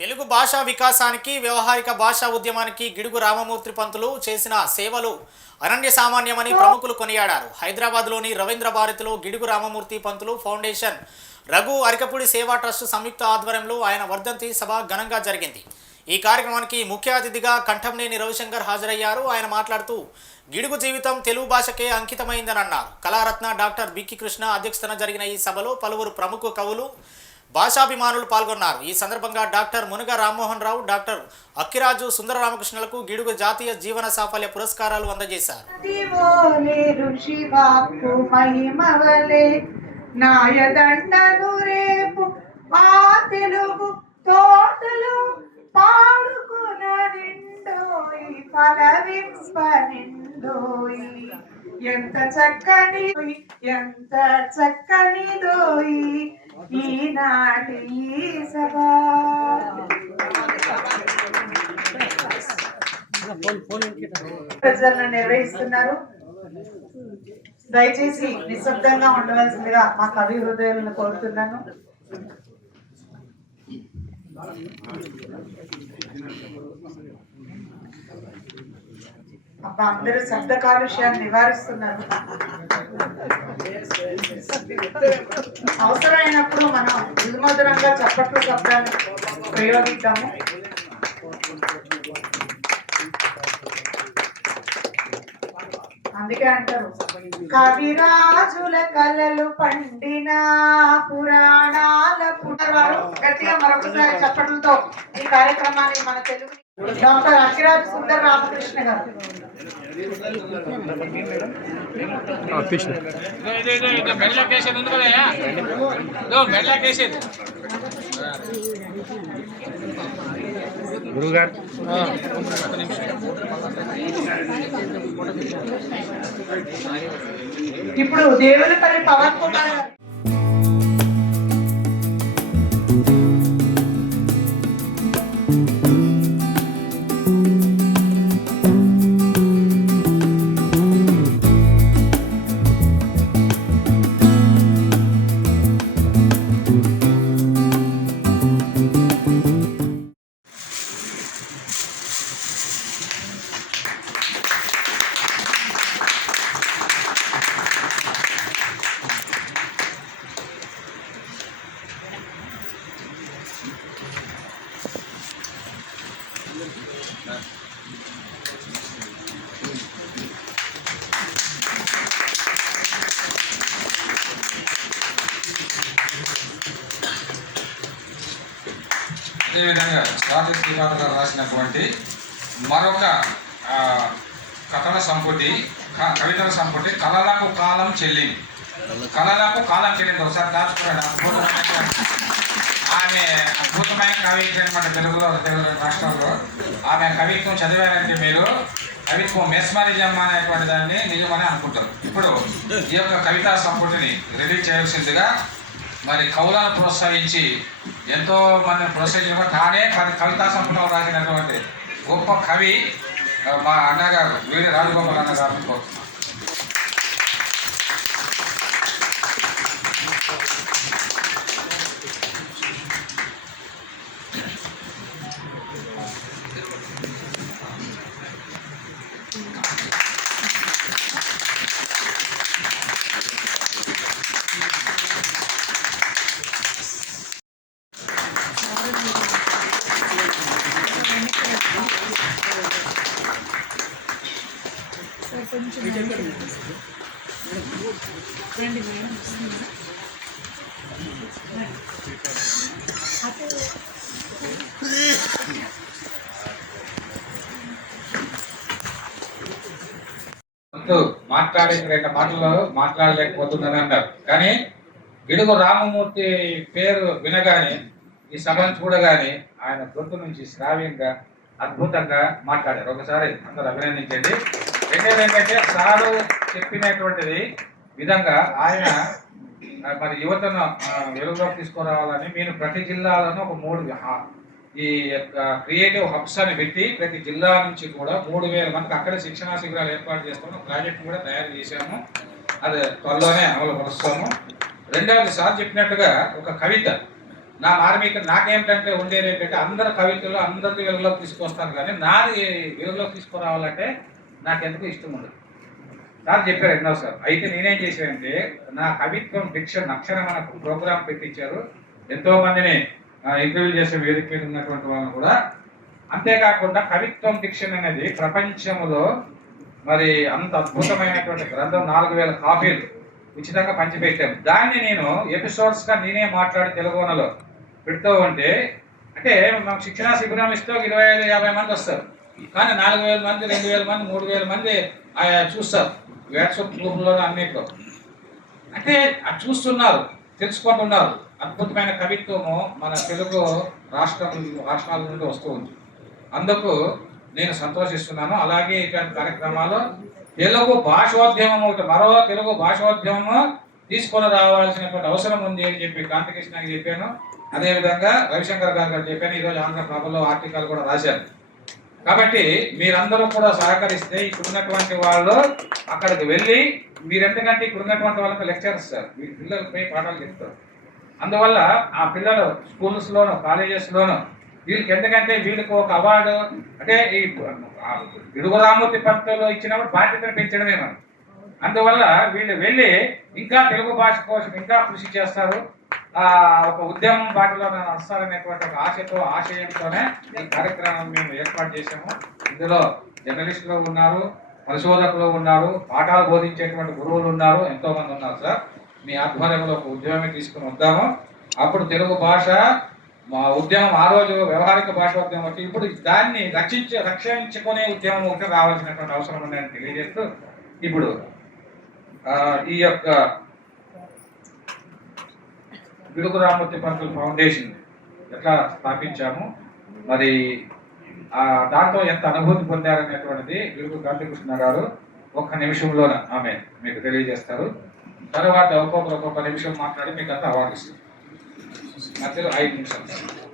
తెలుగు భాషా వికాసానికి వ్యవహారిక భాషా ఉద్యమానికి గిడుగు రామమూర్తి పంతులు చేసిన సేవలు అనన్య సామాన్యమని ప్రముఖులు కొనియాడారు. హైదరాబాద్లోని రవీంద్ర భారతిలో గిడుగు రామమూర్తి పంతులు ఫౌండేషన్ రఘు అరికపూడి సేవా ట్రస్ట్ సంయుక్త ఆధ్వర్యంలో ఆయన వర్ధంతి సభ ఘనంగా జరిగింది. ఈ కార్యక్రమానికి ముఖ్య అతిథిగా కంఠంనేని రవిశంకర్ హాజరయ్యారు. ఆయన మాట్లాడుతూ గిడుగు జీవితం తెలుగు భాషకే అంకితమైందని అన్నారు కళారత్న డాక్టర్ బిక్కి కృష్ణ అధ్యక్షతన జరిగిన ఈ సభలో పలువురు ప్రముఖ కవులు భాషాభిమానులు పాల్గొన్నారు. ఈ సందర్భంగా డాక్టర్ మునుగ రామ్మోహన్ రావు డాక్టర్ అక్కిరాజు సుందర రామకృష్ణులకు గిడుగు జాతీయ జీవన సాఫల్య పురస్కారాలు అందజేశారు. దివోలే ఎంత చక్కని ఎంత చక్కని దోయి ఈనాటి సభ. ప్రజలను నిర్వహిస్తున్నారు. దయచేసి నిశ్శబ్దంగా ఉండవలసిందిగా మా కవి హృదయాలను కోరుతున్నాను. అబ్బా అందరూ శబ్ద కాలుష్యాన్ని నివారిస్తున్నారు. అవసరమైనప్పుడు మనం నిర్మధురంగా చప్పట్లు శబ్దాన్ని ప్రయోగిద్దాము. అందుకే అంటారు కవిరాజుల కలలు పండిన పురాణాల పునర్వారు గట్టిగా మరొకసారి చప్పట్లతో ఈ కార్యక్రమాన్ని మన తెలుగు డాక్టర్ అఖిరాజ్ సుందర్ రామకృష్ణ గారు. గురుగారు. ఇప్పుడు దేవులపల్లి పవన్ కుమార్ గారు. అదేవిధంగా స్వాతి శ్రీపాద గారు రాసినటువంటి మరొక ఆ, కథల సంపుటి కవితల సంపుటి కళలకు కాలం చెల్లింది. కళలకు కాలం చెల్లింది. ఒకసారి దాచుకోండి ఆమె అద్భుతమైన కవిత్వం అనమాట తెలుగులో తెలుగు రాష్ట్రంలో ఆమె కవిత్వం చదివారంటే మీరు కవిత్వం మెస్మరిజం అనేటువంటి దాన్ని నిజమని అనుకుంటారు. ఇప్పుడు ఈ యొక్క కవితా సంపుటిని రిలీజ్ చేయాల్సిందిగా మరి కవులను ప్రోత్సహించి ఎంతో మందిని ప్రోత్సహించిన తానే పది కవితా సంపుటం రాసినటువంటి గొప్ప కవి మా అన్నగారు వీరి రాజగోపాల్ అన్నగారు. మాట్లాడే రెండు. మాటలు మాట్లాడలేకపోతుందని అన్నారు. కానీ గిడుగు రామమూర్తి పేరు వినగానే ఈ సభను చూడగానే ఆయన గొంతు నుంచి శ్రావ్యంగా అద్భుతంగా మాట్లాడారు. ఒకసారి అందరూ అభినందించండి. రెండేది ఏంటంటే సారు చెప్పినటువంటిది విధంగా ఆయన మరి యువతను వెలుగులోకి తీసుకురావాలని మీరు ప్రతి జిల్లాలను ఒక మూడు ఈ యొక్క క్రియేటివ్ హబ్స్ అని పెట్టి ప్రతి జిల్లా నుంచి కూడా మూడు వేల మందికి అక్కడే శిక్షణా శిబిరాలు ఏర్పాటు చేస్తాము. ప్రాజెక్ట్ కూడా తయారు చేశాము. అది త్వరలోనే అమలు పరుస్తాము. రెండవది సార్ చెప్పినట్టుగా ఒక కవిత. నా మార్మిక నాకేమిటంటే ఉండేది ఏంటంటే అందరు కవితలు అందరిది వెలుగులోకి తీసుకొస్తాను కానీ నాది వెలుగులోకి తీసుకురావాలంటే నాకెందుకు ఇష్టం ఉండదు. సార్ చెప్పారు ఎన్నో సార్. అయితే నేనేం చేశానంటే నా కవిత్వం డిక్షన్ అక్షరం అనే ప్రోగ్రామ్ పెట్టించారు. ఎంతో మందిని ఇంటర్వ్యూ చేసే వేదిక మీద ఉన్నటువంటి వాళ్ళని కూడా. అంతేకాకుండా కవిత్వం డిక్షన్ అనేది ప్రపంచంలో మరి అంత అద్భుతమైనటువంటి గ్రంథం నాలుగు వేల కాపీలు ఉచితంగా పంచిపెట్టాం. దాన్ని నేను ఎపిసోడ్స్గా నేనే మాట్లాడి తెలుగునలో పెడుతూ ఉంటే అంటే మాకు శిక్షణ శిబిరం ఇస్తూ ఇరవై ఐదు యాభై మంది వస్తారు. కానీ నాలుగు వేల మంది రెండు వేల మంది మూడు వేల మంది చూస్తారు. వాట్సాప్ గ్రూప్లో అన్నిట్లో. అంటే అది చూస్తున్నారు తెలుసుకుంటున్నారు. అద్భుతమైన కవిత్వము మన తెలుగు రాష్ట్రం రాష్ట్రాల నుండి వస్తూ ఉంది అందుకు నేను సంతోషిస్తున్నాను. అలాగే ఇటువంటి కార్యక్రమాలు తెలుగు భాషోద్యమం ఒకటి మరో తెలుగు భాషోద్యమము తీసుకొని రావాల్సినటువంటి అవసరం ఉంది అని చెప్పి కాంతకృష్ణకి చెప్పాను. అదేవిధంగా రవిశంకర్ గారు గారు చెప్పాను. ఈరోజు ఆంధ్ర ప్రభలో ఆర్టికల్ కూడా రాశారు. కాబట్టి మీరందరూ కూడా సహకరిస్తే ఇక్కడ ఉన్నటువంటి వాళ్ళు అక్కడికి వెళ్ళి మీరెందుకంటే ఇక్కడ ఉన్నటువంటి వాళ్ళకి లెక్చర్స్ సార్ మీ పిల్లలపై పాఠాలు చెప్తారు. అందువల్ల ఆ పిల్లలు స్కూల్స్లోను కాలేజెస్లోను వీళ్ళకి ఎందుకంటే వీళ్ళకి ఒక అవార్డు అంటే ఈ విడుగురామూర్తి పంతులు ఇచ్చినప్పుడు బాధ్యతను పెంచడమే మనం. అందువల్ల వీళ్ళు వెళ్ళి ఇంకా తెలుగు భాష కోసం ఇంకా కృషి చేస్తారు. ఆ ఒక ఉద్యమం బాటలో వస్తారనేటువంటి ఒక ఆశతో ఆశయంతోనే ఈ కార్యక్రమం మేము ఏర్పాటు చేశాము. ఇందులో జర్నలిస్టులు ఉన్నారు పరిశోధకులు ఉన్నారు పాఠాలు బోధించేటువంటి గురువులు ఉన్నారు ఎంతో మంది ఉన్నారు సార్. మీ ఆధ్వర్యంలో ఒక ఉద్యమమే తీసుకుని వద్దాము. అప్పుడు తెలుగు భాష మా ఉద్యమం ఆ రోజు వ్యవహారిక భాష ఉద్యమం వచ్చి ఇప్పుడు దాన్ని రక్షించ రక్షించుకునే ఉద్యమం ఒకటి రావాల్సినటువంటి అవసరం ఉందని తెలియజేస్తూ ఇప్పుడు ఈ యొక్క పిడుగు రామూర్తి పంతులు ఫౌండేషన్ ఎట్లా స్థాపించాము? మరి ఆ దాంతో ఎంత అనుభూతి పొందారనేటువంటిది పిడుగు కాంతికృష్ణ గారు ఒక్క నిమిషంలోన ఆమె మీకు తెలియజేస్తారు. తర్వాత ఒక్కొక్కరు ఒక్కొక్క నిమిషం మాట్లాడి మీకు అంతా అవార్డు ఇస్తారు. మధ్యలో ఐదు నిమిషాలు.